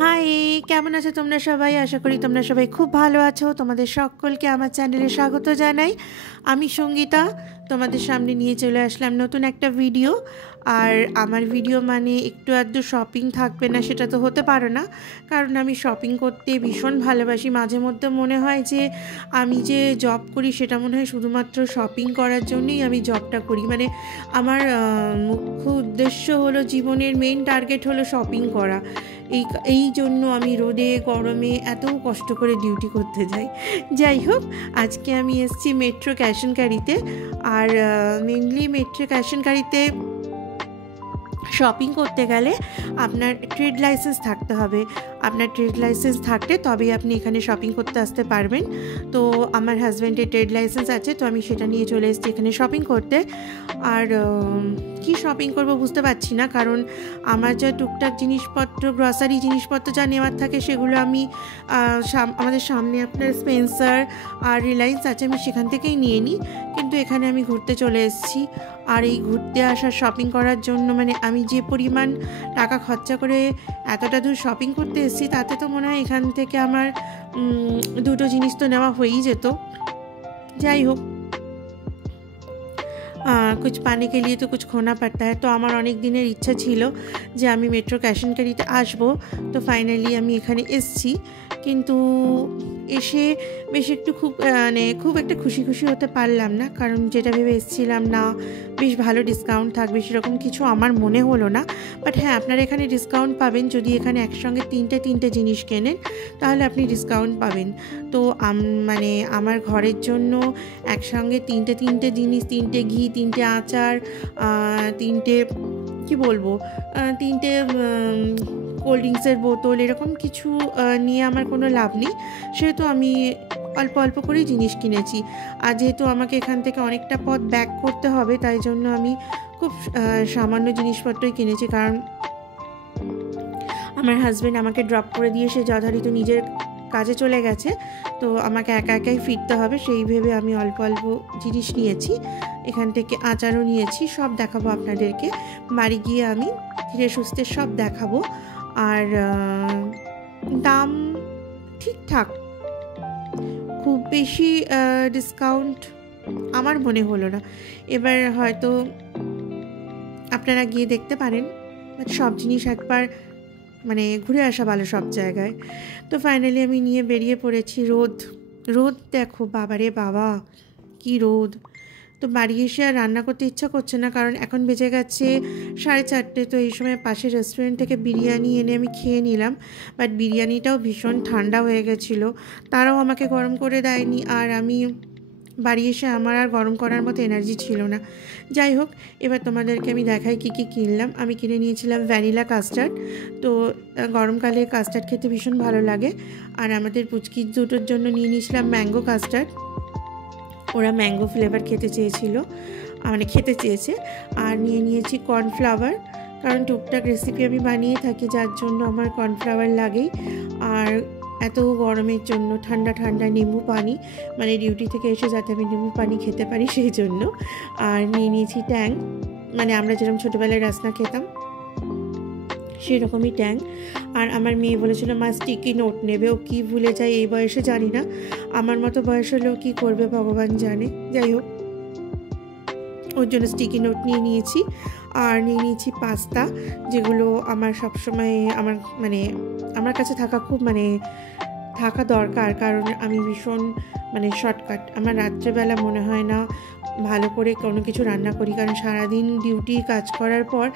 High, কেমন আছো তোমরা সবাই? আশা করি তোমরা সবাই খুব ভালো আছো। তোমাদের সকলকে আমার চ্যানেলে স্বাগত জানাই। আমি সঙ্গীতা, তোমাদের সামনে নিয়ে চলে আসলাম নতুন একটা ভিডিও। আর আমার ভিডিও মানে একটু আধটু শপিং থাকবে না সেটা তো হতে পারে না, কারণ আমি শপিং করতে ভীষণ ভালোবাসি। মাঝে মধ্যে মনে হয় যে আমি যে জব করি সেটা মনে হয় শুধুমাত্র শপিং করার জন্যই আমি জবটা করি। মানে আমার মুখ্য উদ্দেশ্য হলো, জীবনের মেইন টার্গেট হলো শপিং করা। এই জন্য আমি রোদে গরমে এত কষ্ট করে ডিউটি করতে যাই। যাই হোক, আজকে আমি এসেছি মেট্রো ক্যাশ অ্যান্ড ক্যারিতে। আর মেনলি মেট্রো ক্যাশ অ্যান্ড ক্যারিতে শপিং করতে গেলে আপনার ট্রেড লাইসেন্স থাকতে হবে। আপনার ট্রেড লাইসেন্স থাকলে তবেই আপনি এখানে শপিং করতে আসতে পারবেন। তো আমার হাজব্যান্ডের ট্রেড লাইসেন্স আছে, তো আমি সেটা নিয়ে চলে এসেছি এখানে শপিং করতে। আর কি শপিং করব বুঝতে পারছি না, কারণ আমার যা টুকটাক জিনিসপত্র, গ্রসারি জিনিসপত্র যা নেওয়ার থাকে সেগুলো আমি আমাদের সামনে আপনার স্পেন্সার আর রিলায়েন্স আছে, আমি সেখান থেকেই নিয়ে নিই। কিন্তু এখানে আমি ঘুরতে চলে এসেছি, আর এই ঘুরতে আসা শপিং করার জন্য মানে আমি যে পরিমাণ টাকা খরচা করে এতটা দূর শপিং করতে এসেছি, তাতে তো মনে হয় এখান থেকে আমার দুটো জিনিস তো নেওয়া হয়েই যেত। যাই হোক, कुछ पाने के लिए तो कुछ खोना पड़ता है। तो আমার অনেক দিনের ইচ্ছা ছিল যে আমি মেট্রো ক্যাশ অ্যান্ড ক্যারিতে আসবো। তো ফাইনালি আমি এখানে এসেছি, কিন্তু এসে বেশ একটু খুব একটা খুশি হতে পারলাম না, কারণ যেটা ভেবে এসেছিলাম না বেশ ভালো ডিসকাউন্ট থাকবে সেরকম কিছু আমার মনে হলো না। বাট হ্যাঁ, আপনারা এখানে ডিসকাউন্ট পাবেন যদি এখানে একসঙ্গে তিনটে জিনিস কেনেন, তাহলে আপনি ডিসকাউন্ট পাবেন। তো মানে আমার ঘরের জন্য একসঙ্গে তিনটে জিনিস, 3টে ঘি, 3টে আচার, 3টে কি বলবো, 3টে কোল্ড ড্রিঙ্কসের বোতল, এরকম কিছু নিয়ে আমার কোনো লাভ নেই। সেহেতু আমি অল্প করেই জিনিস কিনেছি। আর যেহেতু আমাকে এখান থেকে অনেকটা পথ ব্যাক করতে হবে, তাই জন্য আমি খুব সামান্য জিনিসপত্রই কিনেছি। কারণ আমার হাজব্যান্ড আমাকে ড্রপ করে দিয়ে সে যথারীতি নিজের কাজে চলে গেছে, তো আমাকে একাই ফিরতে হবে। সেই ভেবে আমি অল্প জিনিস নিয়েছি। এখান থেকে আচারও নিয়েছি, সব দেখাবো আপনাদেরকে। বাড়ি গিয়ে আমি ধীরে সুস্থে সব দেখাবো। আর দাম ঠিকঠাক, খুব বেশি ডিসকাউন্ট আমার মনে হলো না। এবার হয়তো আপনারা গিয়ে দেখতে পারেন, সব জিনিস একবার মানে ঘুরে আসা ভালো সব জায়গায়। তো ফাইনালি আমি নিয়ে বেরিয়ে পড়েছি। রোদ দেখো, বাবারে বাবা কি রোদ! তো বাড়ি এসে আর রান্না করতে ইচ্ছা করছে না, কারণ এখন বেজে গেছে 4:30। তো এই সময় পাশের রেস্টুরেন্ট থেকে বিরিয়ানি এনে আমি খেয়ে নিলাম। বাট বিরিয়ানিটাও ভীষণ ঠান্ডা হয়ে গেছিলো, তারাও আমাকে গরম করে দেয়নি। আর আমি বাড়ি এসে আমার আর গরম করার মতো এনার্জি ছিল না। যাই হোক, এবার তোমাদেরকে আমি দেখাই কী কিনলাম। আমি কিনে নিয়েছিলাম ভ্যানিলা কাস্টার্ড। তো গরমকালে কাস্টার্ড খেতে ভীষণ ভালো লাগে। আর আমাদের পুচকি দুটোর জন্য নিয়ে নিয়েছিলাম ম্যাঙ্গো কাস্টার্ড। ওরা ম্যাঙ্গো ফ্লেভার খেতে চেয়েছে। আর নিয়ে নিয়েছি কর্নফ্লাওয়ার, কারণ টুকটাক রেসিপি আমি বানিয়ে থাকি, যার জন্য আমার কর্নফ্লাওয়ার লাগেই। আর এত গরমের জন্য ঠান্ডা নেবু পানি, মানে ডিউটি থেকে এসে যাতে আমি নেবু পানি খেতে পারি সেই জন্য। আর নিয়ে নিয়েছি ট্যাং, মানে আমরা যেরকম ছোটোবেলায় রাসনা খেতাম সেরকমই ট্যাং। আর আমার মেয়ে বলেছিল মা স্টিকি নোট নেবে, ও কী ভুলে যায় এই বয়সে জানি না। আমার মতো বয়স হলেও কী করবে ভগবান জানে। যাই হোক, ওর জন্য স্টিকি নোট নিয়ে নিয়েছি। আর নিয়ে নিয়েছি পাস্তা, যেগুলো আমার সবসময় আমার কাছে থাকা দরকার, কারণ আমি ভীষণ শর্টকাট। আমার রাত্রেবেলা মনে হয় না ভালো করে কোনো কিছু রান্না করি, কারণ সারাদিন ডিউটি কাজ করার পর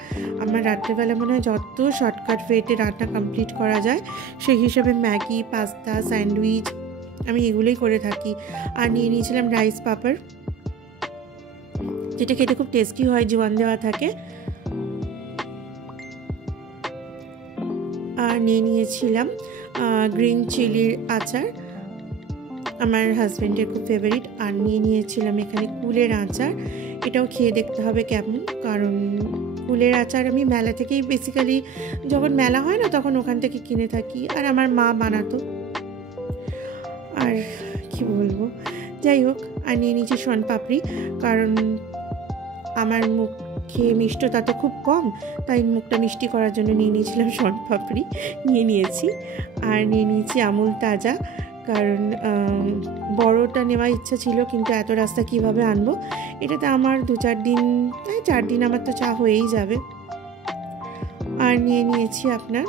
আমার রাত্রেবেলা মনে হয় যত শর্টকাট ওয়েতে রান্না কমপ্লিট করা যায়, সেই হিসেবে ম্যাগি, পাস্তা, স্যান্ডউইচ আমি এগুলোই করে থাকি। আর নিয়ে নিয়েছিলাম রাইস পাপড়, যেটা খেতে খুব টেস্টি হয়, জোয়ান দেওয়া থাকে। আর নিয়ে নিয়েছিলাম গ্রিন চিলির আচার, আমার হাজব্যান্ডের খুব ফেভারিট। আর নিয়ে নিয়েছিলাম এখানে কুলের আচার, এটাও খেয়ে দেখতে হবে কেমন, কারণ কুলের আচার আমি মেলা থেকেই বেসিক্যালি, যখন মেলা হয় না তখন ওখান থেকে কিনে থাকি, আর আমার মা বানাতো। আর কি বলবো, যাই হোক। আর নিয়ে নিয়েছি শনপাপড়ি, কারণ আমার মুখ খেয়ে মিষ্টতা তো খুব কম, তাই মুখটা মিষ্টি করার জন্য নিয়ে নিয়েছিলাম শনপাপড়ি নিয়ে নিয়েছি। আর নিয়ে নিয়েছি আমুল তাজা, কারণ বড়টা নেওয়ার ইচ্ছা ছিল, কিন্তু এত রাস্তা কিভাবে আনবো। এটাতে আমার 2-4 দিন, 4 দিন আমার তো চা হয়েই যাবে। আর নিয়ে নিয়েছি আপনার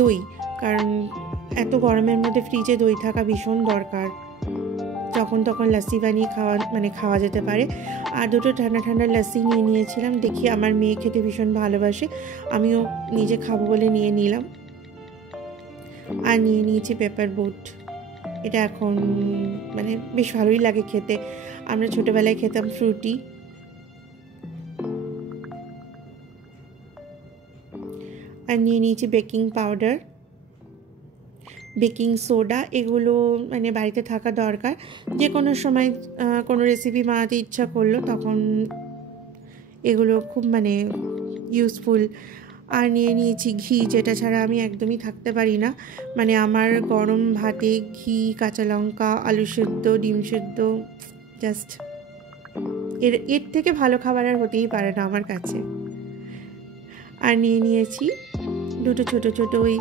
দই, কারণ এত গরমের মধ্যে ফ্রিজে দই থাকা ভীষণ দরকার, যখন তখন লস্যি বানিয়ে খাওয়া যেতে পারে। আর 2টো ঠান্ডা ঠান্ডা লস্যি নিয়ে নিয়েছিলাম। দেখি আমার মেয়ে খেতে ভীষণ ভালোবাসে, আমিও নিজে খাবো বলে নিয়ে নিলাম। আর নিয়ে নিয়েছি পেপার বোট, এটা এখন মানে বেশ ভালোই লাগে খেতে। আমরা ছোটোবেলায় খেতাম ফ্রুটি। আর নিয়ে নিয়েছি বেকিং পাউডার, বেকিং সোডা, এগুলো মানে বাড়িতে থাকা দরকার। যে কোনো সময় কোনো রেসিপি বানাতে ইচ্ছা করলো তখন এগুলো খুব মানে ইউজফুল। আর নিয়ে নিয়েছি ঘি, যেটা ছাড়া আমি একদমই থাকতে পারি না। মানে আমার গরম ভাতে ঘি, কাঁচা লঙ্কা, আলু সেদ্ধ, ডিম সেদ্ধ, জাস্ট এর থেকে ভালো খাবার আর হতেই পারে না আমার কাছে। আর নিয়ে নিয়েছি 2টো ছোটো ছোটো ওই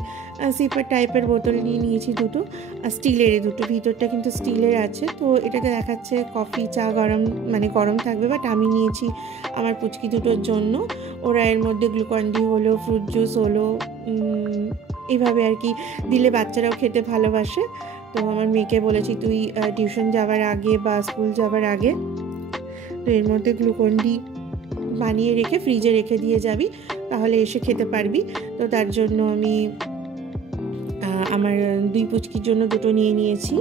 সিপার টাইপের বোতল নিয়ে নিয়েছি 2টো, আর স্টিলের 2টো, ভিতরটা কিন্তু স্টিলের আছে। তো এটাতে দেখাচ্ছে কফি চা গরম থাকবে, বাট আমি নিয়েছি আমার পুচকি 2টোর জন্য। ওরা এর মধ্যে গ্লুকন-ডি হলো, ফ্রুট জুস হলো, এইভাবে আর কি দিলে বাচ্চারাও খেতে ভালোবাসে। তো আমার মেয়েকে বলেছি তুই টিউশন যাওয়ার আগে বা স্কুল যাওয়ার আগে তো এর মধ্যে গ্লুকন-ডি বানিয়ে রেখে ফ্রিজে রেখে দিয়ে যাবি, তাহলে এসে খেতে পারবি। তো তার জন্য আমি আমার 2 পুচকির জন্য 2টো নিয়ে নিয়েছি।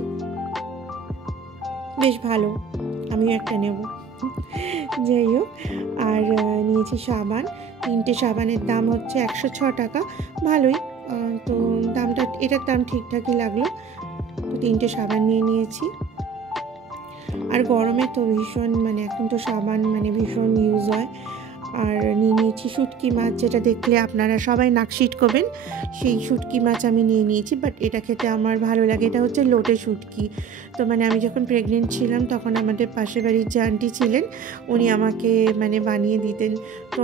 বেশ ভালো, আমিও একটা নেব, যাই হোক। আর নিয়েছি সাবান, 3টে সাবানের দাম হচ্ছে 106 টাকা, ভালোই। তো এটার দাম ঠিকঠাকই লাগলো। তো 3টে সাবান নিয়ে নিয়েছি। আর গরমে তো ভীষণ মানে এখন তো সাবান মানে ভীষণ ইউজ হয়। আর নিয়ে নিয়েছি শুটকি মাছ, যেটা দেখলে আপনারা সবাই নাক সিটকবেন, সেই শুটকি মাছ আমি নিয়ে নিয়েছি। বাট এটা খেতে আমার ভালো লাগে, এটা হচ্ছে লোটে শুটকি। তো মানে আমি যখন প্রেগনেন্ট ছিলাম তখন আমাদের পাশের বাড়ির যে আন্টি ছিলেন উনি আমাকে মানে বানিয়ে দিতেন, তো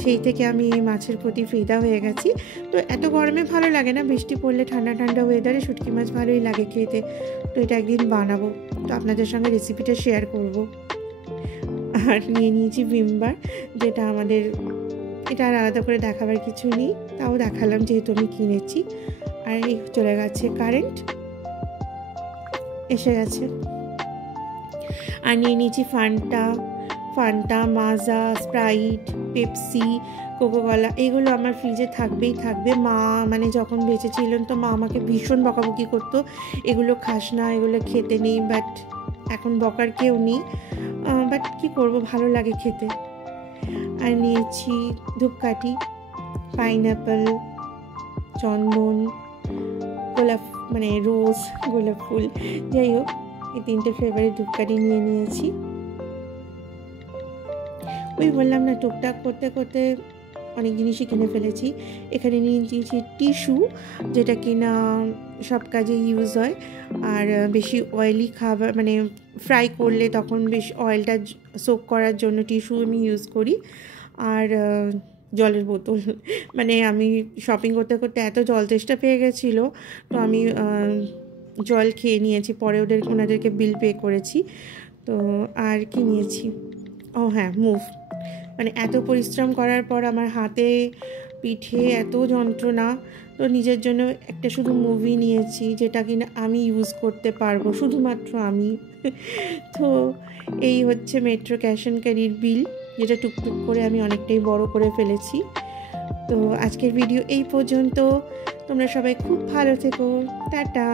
সেই থেকে আমি এই মাছের প্রতি ফিদা হয়ে গেছি। তো এত গরমে ভালো লাগে না, বৃষ্টি পড়লে ঠান্ডা ঠান্ডা ওয়েদারে শুটকি মাছ ভালোই লাগে খেতে। তো এটা একদিন বানাবো, তো আপনাদের সঙ্গে রেসিপিটা শেয়ার করব। আর নিয়ে নিয়েছি ভিমবার, যেটা আমাদের এটা আর আলাদা করে দেখাবার কিছু নেই, তাও দেখালাম যেহেতু আমি কিনেছি। আর এই চলে গেছে কারেন্ট, এসে গেছে। আর নিয়ে নিয়েছি ফান্টা, মাজা, স্প্রাইট, পেপসি, কোকোকলা, এগুলো আমার ফ্রিজে থাকবেই থাকবে। মা মানে যখন বেঁচে ছিলেন তো মা আমাকে ভীষণ বকাবকি করতো, এগুলো খাস না, এগুলো খেতে নেই। বাট এখন বকার কেউ নেই, বাট কী করবো, ভালো লাগে খেতে। আর নিয়েছি ধূপকাঠি, পাইনঅ্যাপেল, চন্দন, গোলাপ মানে রোজ, গোলাপ ফুল, যাই হোক এই 3টে ফ্লেভারের ধূপকাঠি নিয়ে নিয়েছি। ওই বললাম না, টুকটাক করতে করতে অনেক জিনিসই কিনে ফেলেছি। এখানে নিয়ে নিয়েছি টিস্যু, যেটা কিনা সব কাজে ইউজ হয়। আর বেশি অয়েলি খাবার মানে ফ্রাই করলে তখন বেশ অয়েলটা সোক করার জন্য টিস্যু আমি ইউজ করি। আর জলের বোতল, মানে আমি শপিং করতে করতে এত জল তেষ্টা পেয়ে গেছিলো, তো আমি জল খেয়ে নিয়েছি, পরে ওনাদেরকে বিল পে করেছি। তো আর কি নিয়েছি, ও হ্যাঁ মুভ, মানে এত পরিশ্রম করার পর আমার হাতে পিঠে এত যন্ত্রণা, তো নিজের জন্য একটা শুধু মুভি নিয়েছি, যেটা কিনা আমি ইউজ করতে পারবো, শুধুমাত্র আমি। তো এই হচ্ছে মেট্রো ক্যাশ অ্যান্ড ক্যারির বিল, যেটা টুকটুক করে আমি অনেকটাই বড় করে ফেলেছি। তো আজকের ভিডিও এই পর্যন্ত, তোমরা সবাই খুব ভালো থেকো, টাটা।